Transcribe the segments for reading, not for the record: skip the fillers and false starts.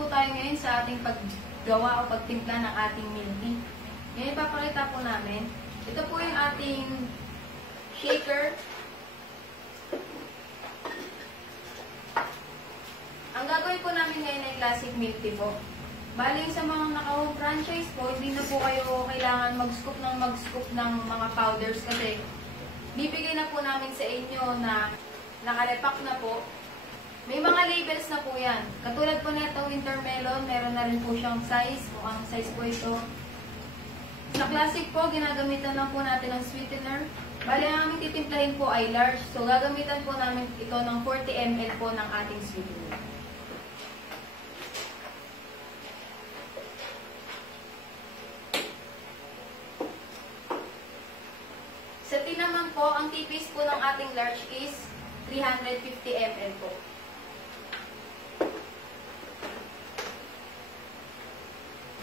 po tayo ngayon sa ating paggawa o pagtimpla ng ating milk tea. Ngayon ipapakita po namin. Ito po yung ating shaker. Ang gagawin po namin ngayon ay classic milk tea po. Bali sa mga naka-home franchise po, hindi na po kayo kailangan mag-scoop ng mga powders kasi bibigay na po namin sa inyo na nakarepack na po. May mga labels na po yan. Katulad po nito, winter melon, meron na rin po siyang size. Kung ang size po ito. Sa classic po, ginagamitan lang po natin ng sweetener. Bali, ang aming titimplahin po ay large. So, gagamitan po namin ito ng 40 ml po ng ating sweetener. Sa tea naman po, ang tea base po ng ating large is 350 ml po.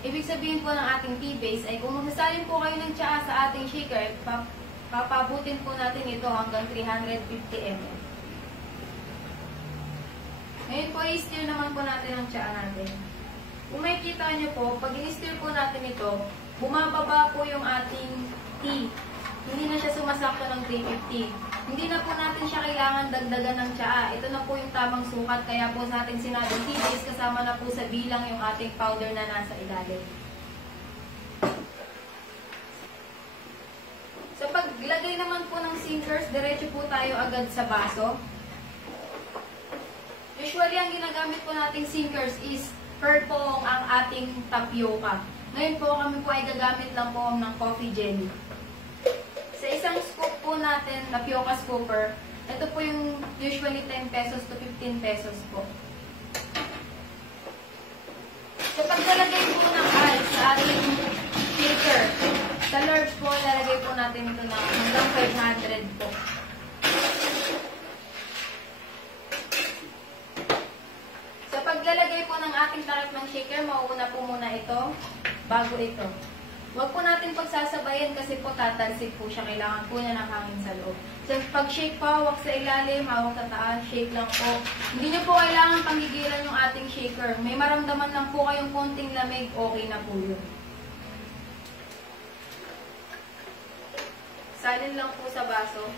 Ibig sabihin po ng ating tea base ay kung magsasalin po kayo ng tsaa sa ating shaker, papabutin po natin ito hanggang 350 ml. Ngayon po, i-stir naman po natin ang tsaa natin. Kung makikita nyo po, pag i-stir po natin ito, bumababa po yung ating tea. Hindi na siya sumasakto ng 350. Hindi na po natin siya kailangan dagdagan ng tsaa. Ito na po yung tamang sukat. Kaya po sa ating sinabing tea base, kasama na po sa bilang yung ating powder na nasa ilalim. Sa paglagay naman po ng sinkers, diretso po tayo agad sa baso. Usually, ang ginagamit po nating sinkers is purple ang ating tapioca. Ngayon po, kami po ay gagamit lang po ng coffee jelly. Sa isang scoop po natin, tapioca scooper, ito po yung usually 10 pesos to 15 pesos po. So, paglalagay po ng ice sa ating shaker, sa large po, lalagay po natin ito na hanggang 500 po. Sa paglalagay po ng ating takip ng shaker, mauuna po muna ito, bago ito. Huwag po natin pagsasabayan kasi po tatalsik po siya. Kailangan po niya ng hangin sa loob. So, pag-shake po, hawak sa ilalim, hawak sa taas, shake lang po. Hindi niyo po kailangan panggigilan yung ating shaker. May maramdaman lang po kayong konting lamig, okay na po yun. Salin lang po sa baso.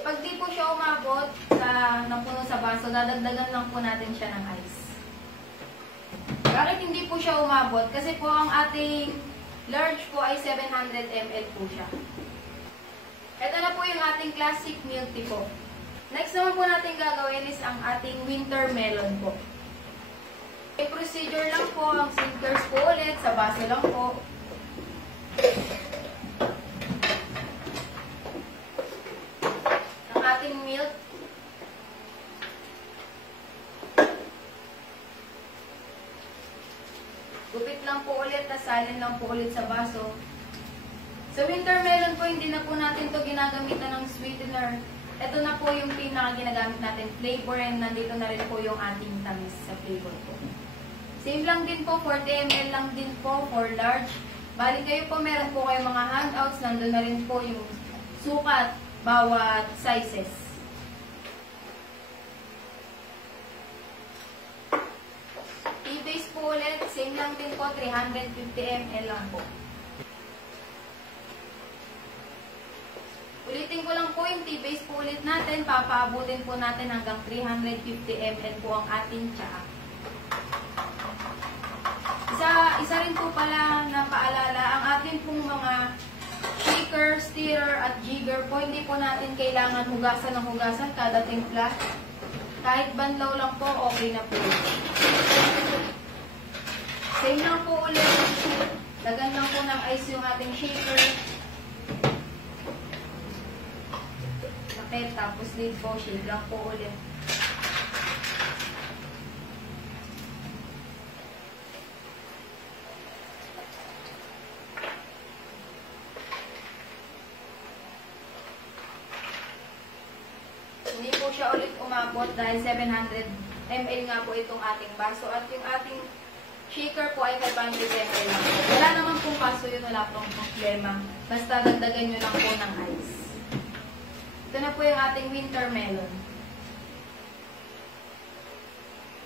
Pag di po siya umabot sa napuno sa baso, dadagdagan lang po natin siya ng ice. Bakit hindi po siya umabot? Kasi po ang ating large po ay 700 ml po siya. Ito na po yung ating classic milk tea po. Next naman po natin gagawin is ang ating winter melon po. May procedure lang po, ang sinkers po ulit, sa baso lang po. Ating milk. Gupit lang po ulit, salin lang po ulit sa baso. Sa winter melon po, hindi na po natin to ginagamitan ng sweetener. Ito na po yung pinaka ginagamit natin flavor and nandito na rin po yung ating tamis sa flavor po. Same lang din po, 40 ml lang din po for large. Bali kayo po, meron po kayo mga handouts, nandun na rin po yung sukat bawat sizes. Tea base po ulit, same lang din po, 350 ml lang po. Ulitin ko lang po yung tea base po ulit natin, papaabutin po natin hanggang 350 ml po ang ating tsaa. Isa rin po pala na paalala, ang ating pong mga shaker, stirrer, at jigger po, hindi po natin kailangan hugasan ng hugasan kada timpla. Kahit banlaw lang po, okay na po. Same lang po ulit. Lagan lang po ng ice yung ating shaker. Tapos tapos lid po, shake lang po ulit. Hindi po siya ulit umabot dahil 700 ml nga po itong ating baso. At yung ating shaker po ay 500 ml lang po. Wala naman pong paso yun, wala pong problema. Basta dagdagan nyo lang po ng ice. Ito na po yung ating winter melon.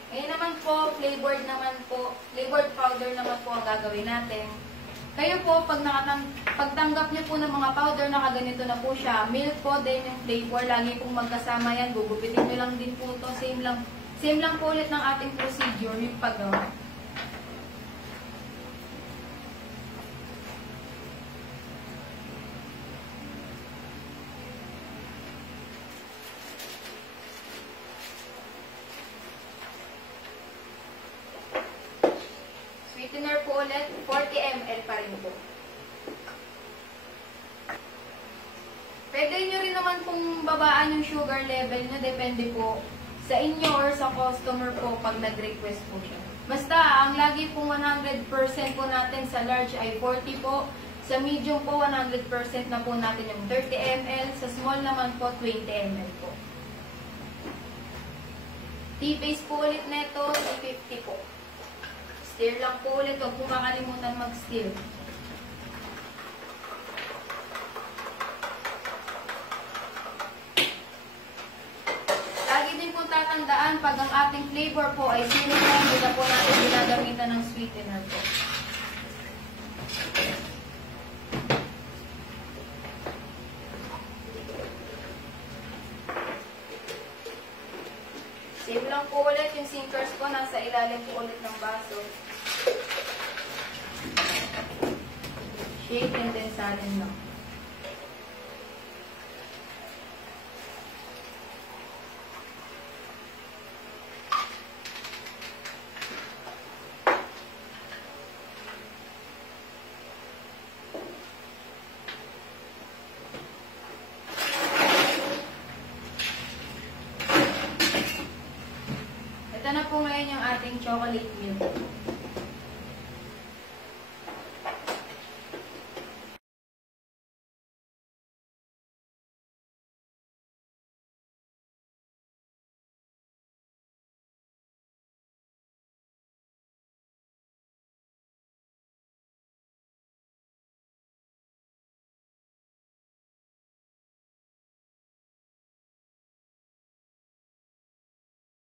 Ngayon naman po, flavored powder naman po ang gagawin natin. Kayo po, pagtanggap niyo po ng mga powder na kaganito na po siya, milk po din yung flavor, lagi pong magkasama yan, gugupitin nyo lang din po ito, same lang po ulit ng ating procedure, yung paggawa. Sweetener po ulit, 40 ml pa rin po. Pwede nyo rin naman kung babaan yung sugar level nyo, depende po sa inyo or sa customer po pag nag-request po siya. Basta, ang lagi pong 100% po natin sa large ay 40 po, sa medium po 100% na po natin yung 30 ml, sa small naman po 20 ml po. Tea-paste po ulit neto, 350 po. Stir lang po ulit. Huwag po makalimutan mag-stir. Lagi din po tatandaan, pag ang ating flavor po ay cinnamon, hindi na po natin ginagamitan ng sweetener po. Save lang po ulit yung sinkers ko. Nasa ilalim po ulit ng baso. Shake and then salin lang. Ito na po ngayon yung ating chocolate milk.